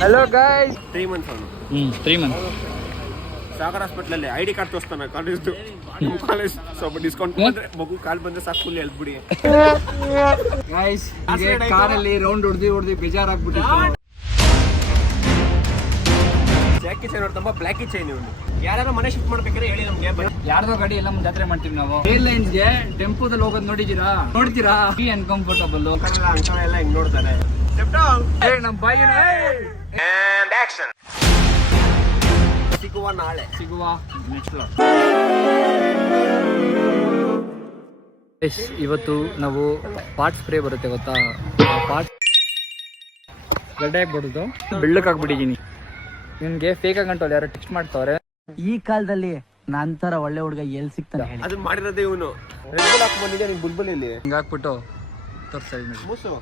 Hello guys. 3 months ಅವನು. 3 months. Sagar hospital ID card ತೋರಿಸ್ತಾನೆ ಕಾಲೇಜ್ದು. ಕಾಲೇಜ್ ಸ್ವಲ್ಪ ಡಿಸ್ಕೌಂಟ್ ಬಂದ್ರೆ ಮಗು ಕಾಲ್ ಬಂದ್ರೆ ಸಾಕು ಫುಲ್ ಹೇಳ್ಬಿಡಿ ಗಾಯ್ಸ್. ಕಾರಲ್ಲಿ ರೌಂಡ್ ಹೊಡೆದಿ ಬೇಜಾರಾಗ್ಬಿಟ್ಟಿತ್ತು. ಜಾಕಿ ಚೈನ್ ನೋಡ್ತಂಬ ಬ್ಲ್ಯಾಕಿ ಚೈನ್ ಇವನು. ಯಾರು ಮನೆ ಶಿಫ್ಟ್ ಮಾಡ್ಬೇಕಾದ್ರೆ ಹೇಳಿ ನಮ್ಗೆ. ಯಾರ್ದೋ ಗಾಡಿ ಎಲ್ಲ ಜಾತ್ರೆ ಮಾಡ್ತೀವಿ ನಾವು. ಏರ್ಲೈನ್ಸ್ಗೆ ಟೆಂಪೋದಲ್ಲಿ ಹೋಗೋದು ನೋಡ್ತೀರಾ ಈ ಅನ್ಕಂಫರ್ಟಬಲ್ ಅಂಕಲ್ ಎಲ್ಲ ಹಿಂಗ್ ನೋಡ್ತಾರೆ. ನಮ್ಮ ಬಾಯಿ ಸಿಗುವ ನಾಳೆ ಸಿಗುವ ನೆಕ್ಸ್ಟ್. ಇವತ್ತು ನಾವು ಪಾಟ್ ಸ್ಪ್ರೇ ಬರುತ್ತೆ ಗೊತ್ತಾ, ಆ ಪಾಟ್ ಗಡ್ಡೆ ಹಾಕ್ಬಿಡುದು ಬೆಳ್ಳಕ್ ಹಾಕ್ಬಿಟ್ಟಿದೀನಿ. ನಿನ್ಗೆ ಫೇಕ್ ಆಗಂಟು ಯಾರೋ ಟೆಕ್ಸ್ಟ್ ಮಾಡ್ತಾವ್ರೆ. ಈ ಕಾಲದಲ್ಲಿ ನಂತರ ಒಳ್ಳೆ ಹುಡುಗ ಎಲ್ಲಿ ಸಿಗ್ತಾನೆ ಹೇಳಿ. ಅದನ್ನ ಮಾಡಿರೋದೇ ಇವನು. ರೆಡ್ ಹಾಕಿ ಬಂದಿದ್ದೆ ನಿನ್ ಬುಲ್ಬುಲ್ ಇಲ್ಲಿ ಹಿಂಗಾಕ್ಬಿಟ್ಟು ತೋರ್ಸಲ್ ಮೂಸು.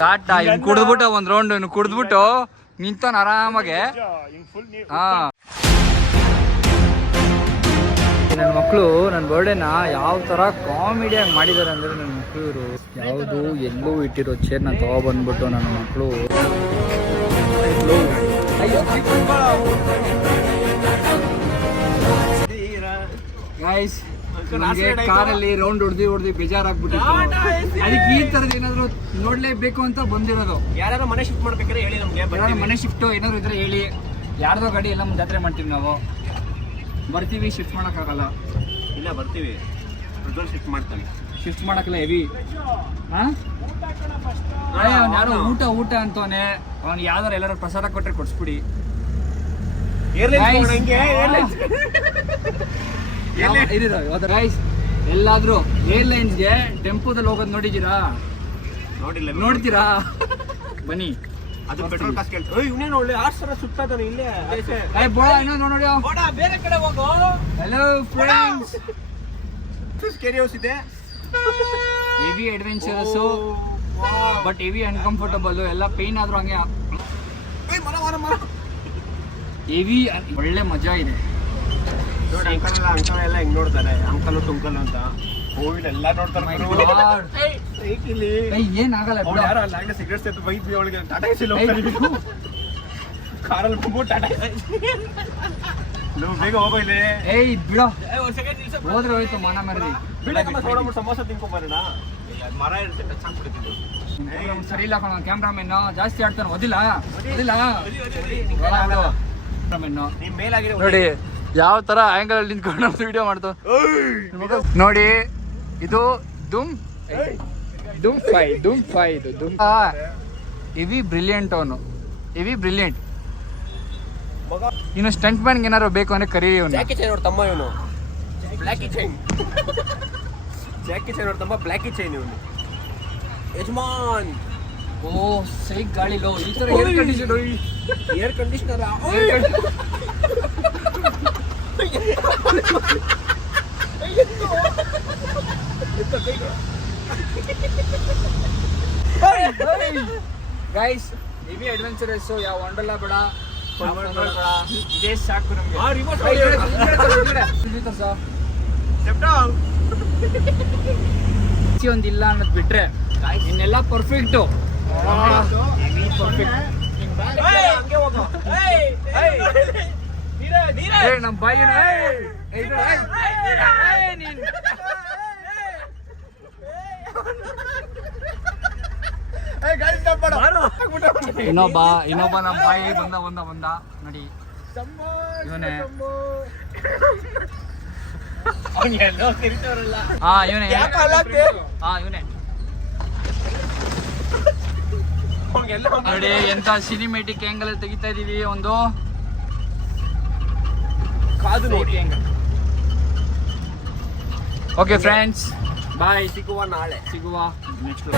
ಟಾಟಾ ಇವ್ನು ಕುಡಿದ್ಬಿಟ್ಟು ಒಂದ್ ರೌಂಡ್ ಇವ್ನು ಕುಡಿದ್ಬಿಟ್ಟು ನಿಂತಾನ ಆರಾಮಾಗೆ. ಹಾ, ನನ್ನ ಮಕ್ಕಳು ನನ್ನ ಬರ್ಡೇನ ಯಾವ ತರ ಕಾಮಿಡಿಯಾಗಿ ಮಾಡಿದಾರೆ ಅಂದ್ರೆ ನನ್ನ ಮಕ್ಕಳು ಇವರು ಯಾವುದು ಎಲ್ಲೂ ಇಟ್ಟಿರೋ ಚೇರ್ನ ತಗೊಬಂದ್ಬಿಟ್ಟು ನನ್ನ ಮಕ್ಕಳು ಗೈಸ್ ಕಾರಲ್ಲಿ ರೌಂಡ್ ಹೊಡೆದಿ ಬೇಜಾರಾಗ್ಬಿಟ್ಟಿತ್ತು. ಅದಕ್ಕೆ ಈ ತರದ್ ಏನಾದ್ರು ನೋಡ್ಲೇಬೇಕು ಅಂತ ಬಂದಿರೋದು. ಯಾರು ಮನೆ ಶಿಫ್ಟ್ ಮಾಡ್ಬೇಕಾದ್ರೆ ಹೇಳಿ ನಮ್ಗೆ. ಯಾರು ಮನೆ ಶಿಫ್ಟ್ ಏನಾದ್ರು ಇದ್ರೆ ಹೇಳಿ. ಯಾರ್ದೋ ಗಾಡಿ ಎಲ್ಲ ಜಾತ್ರೆ ಮಾಡ್ತೀವಿ ನಾವು. ಬರ್ತೀವಿ, ಶಿಫ್ಟ್ ಮಾಡೋಕ್ಕಾಗಲ್ಲ. ಇಲ್ಲ ಬರ್ತೀವಿ, ಶಿಫ್ಟ್ ಮಾಡ್ತಾನೆ. ಶಿಫ್ಟ್ ಮಾಡಕ್ಕಲ್ಲ ಹೆವಿ. ಯಾರೋ ಊಟ ಅಂತವನೆ. ಅವ್ನು ಯಾವ್ದಾರು ಎಲ್ಲಾರು ಪ್ರಸಾದ ಕೊಟ್ರೆ ಕೊಡ್ಸ್ಬಿಡಿ. ಎಲ್ಲಾದ್ರೂ ಏರ್ಲೈನ್ಸ್ಗೆ ಟೆಂಪೋದಲ್ಲಿ ಹೋಗೋದು ನೋಡ್ತೀರಾ ಬನ್ನಿ. ಅದು ಪೆಟ್ರೋಲ್ ಕಾಸು ಕೇಳ್ತಾರೆ. ಇವನೇನು ಒಳ್ಳೆ 6,000 ಸುತ್ತಾ ಇದ್ದಾನೆ ಇಲ್ಲೇ. ಬೇರೆ ಕಡೆ ಹೋಗೋ. ಹಲೋ ಫ್ರೆಂಡ್ಸ್, ಸ್ಕೇರಿ ಹೌಸ್ ಇದೆ. Heavy adventurous but heavy uncomfortable. ಎಲ್ಲ ಪೇನ್ ಆದ್ರೂ ಹಂಗೆ ಹೆವಿ ಒಳ್ಳೆ ಮಜಾ ಇದೆ. ನೋಡಿ ಅಂಕಲ್ ಎಲ್ಲ ಹಿಂಗ್ ನೋಡ್ತಾರೆ. ಅಂಕಲ್ ಟುಂಕಲ್ ಅಂತ ಎಲ್ಲ ನೋಡ್ತಾರೆ. ಏನಾಗಲ್ಲ. ಯಾರು ಅಲ್ಲ ಸಿಗರೇಟ್ ಸೇತು ಬೈದ್ವಿ ಅವಳಿಗೆ. ಟಾಟಾ ಎಸಿ ಹೋಗ್ತಾರೆ ಕಾರಲ್ಲಿ ಬಂದ್ಬಿಟ್ಟು ಟಾಟಾ ಬೇಗ ಹೋಗೋ ಇಲ್ಲಿ. ಏಯ್ ಬಿಡೋ, ಹೋದ್ರೆ ಹೋಯ್ತು ಮಾನ ಮರದಿ. ಸಮೋಸ ತಿನ್ಕೊಂಬರೋಣ. ಮರ ಇರುತ್ತೆ ಟಚ್ ಆಗ್ಬಿಡ್ತಿದ್ದು. ಸರಿ ಇಲ್ಲ ಕ್ಯಾಮ್ರಾಮನ್ ಜಾಸ್ತಿ ಆಡ್ತಾನೆ. ಓದಿಲ್ಲ ನೋಡಿ ಯಾವ ತರ ಆಂಗಲ್ ಅಲ್ಲಿ ನಿಂತ್ಕೊಂಡು ವಿಡಿಯೋ ಮಾಡ್ತಾವ ನೋಡಿ. ಇದು ಧೂಮ್ ಫೈ ಇದು ಹೆವಿ ಬ್ರಿಲಿಯಂಟ್. ಅವನು ಹೆವಿ ಬ್ರಿಲಿಯಂಟ್. ಇನ್ನು ಸ್ಟಂಟ್ ಮ್ಯಾನ್ ಏನಾರು ಬೇಕು ಅಂದ್ರೆ ಕರೀರಿ. ಅವನು ಜಾಕಿ ಚೈನ್ ತಮ್ಮ. ಇವನು ಬ್ಲ್ಯಾಕಿ ಚೈನ್. ಜಾಕಿ ಚೈನ್ ತಮ್ಮ ಬ್ಲ್ಯಾಕಿ ಚೈನ್ ಇವನು. ಯಜಮಾನ್ ಓ ಸೈಕ್ ಗಾಳಿ ಲೋ. ಈ ತರ air conditioner guys. Heavy adventurous. ಯಾವ ವಂಡರ್ಲಾ ಬೇಡ, ಇದೇ ಸಾಕು ನಮ್ಗೆ. ಒಂದಿಲ್ಲ ಅನ್ನೋದು ಬಿಟ್ರೆ ಇನ್ನೆಲ್ಲ ಪರ್ಫೆಕ್ಟು. ನಮ್ಮ ಬಾಯಿ ಇನ್ನೊಬ್ಬ ನಮ್ಮ ಬಾಯಿ ಬಂದ ನೋಡಿ. ಇವನೇ ಇವನೇ ನೋಡಿ. ಎಂತ ಸಿನಿಮೆಟಿಕ್ ಆಂಗಲ್ ತೆಗಿತಾ ಇದೀವಿ. ಒಂದು ಕಾದು ನೋಡಿ. ಓಕೆ ಫ್ರೆಂಡ್ಸ್, ಬಾಯ್. ಸಿಗುವ ನಾಳೆ ನೆಕ್ಸ್ಟ್.